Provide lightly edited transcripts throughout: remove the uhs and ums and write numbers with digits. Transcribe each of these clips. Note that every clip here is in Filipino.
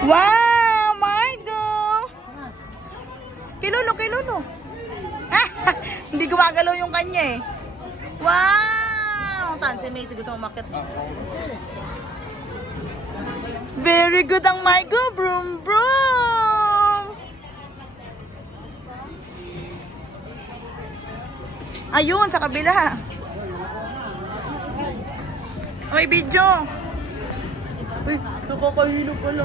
Wow, Margo! Kay Lolo. Hindi gumagalaw yung kanya eh. Wow! Tan, si Macy gusto umakyat. Very good ang Margo. Broom, broom! Ayun, sa kabila. May video. Uy, nakakahilo pala.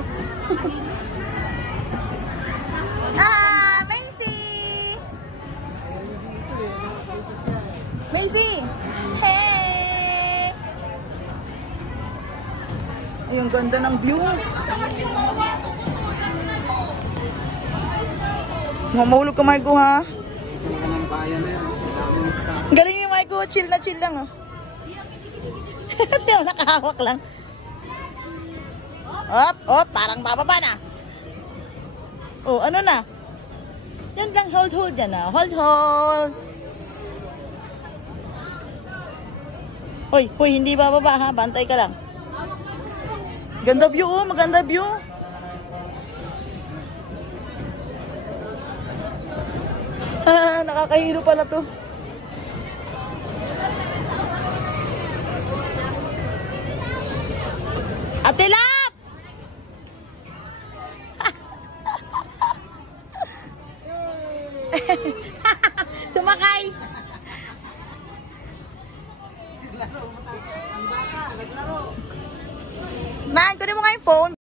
Macy! Macy! Hey! Ay, ang ganda ng view. Mamahulog ka, Margo, ha? Galing yung Margo. Chill na chill lang, oh. Nakahawak lang. Op, parang bababa na. Oh, ano na? Yan lang, hold yan na. Hold. Hoy, hindi bababa ha. Bantay ka lang. Ganda view, oh. Maganda view. Nakakahilo pala to. Ate Lap! Sumakay! Man, kunin mo nga yung phone.